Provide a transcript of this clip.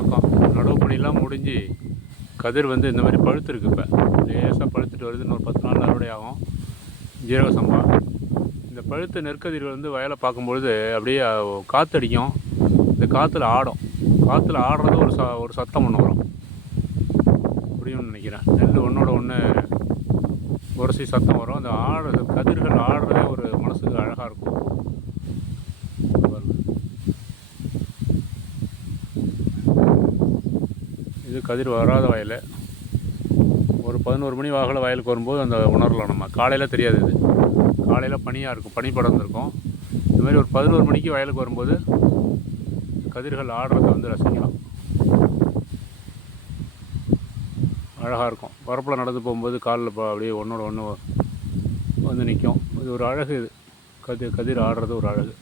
வணக்கம். நடவு பணியெல்லாம் முடிஞ்சு கதிர் வந்து இந்த மாதிரி பழுத்துருக்கு. இப்போ லேசாக பழுத்துட்டு வருது. இன்னொரு 10 நாள் அறுவடை ஆகும். ஜீரக சம்பா. இந்த பழுத்த நெற்கதிர்கள் வந்து வயலை பார்க்கும்பொழுது அப்படியே காற்றடிக்கும். இந்த காற்றுல ஆடும். காற்றுல ஆடுறது ஒரு சத்தம் ஒன்று வரும் அப்படின்னு நினைக்கிறேன். நெல் ஒன்றோட ஒன்று உரசி சத்தம் வரும். அந்த கதிர்கள் ஆடுறதே ஒரு மனசுக்கு அழகாக இருக்கும். இது கதிர் வராத வயல். ஒரு 11 மணி வாக்கில் வயலுக்கு வரும்போது அந்த உணரலாம். நம்ம காலையில் தெரியாது. இது காலையில் பனியாக இருக்கும், பனி படர்ந்துருக்கும். இந்த மாதிரி ஒரு 11 மணிக்கு வயலுக்கு வரும்போது கதிர்கள் ஆடுறத வந்து ரசிக்கலாம். அழகாக இருக்கும். வரப்பில் நடந்து போகும்போது காலில் அப்படியே ஒன்றோட ஒன்று வந்து நிற்கும். இது ஒரு அழகு. இது கதிர் ஆடுறது ஒரு அழகு.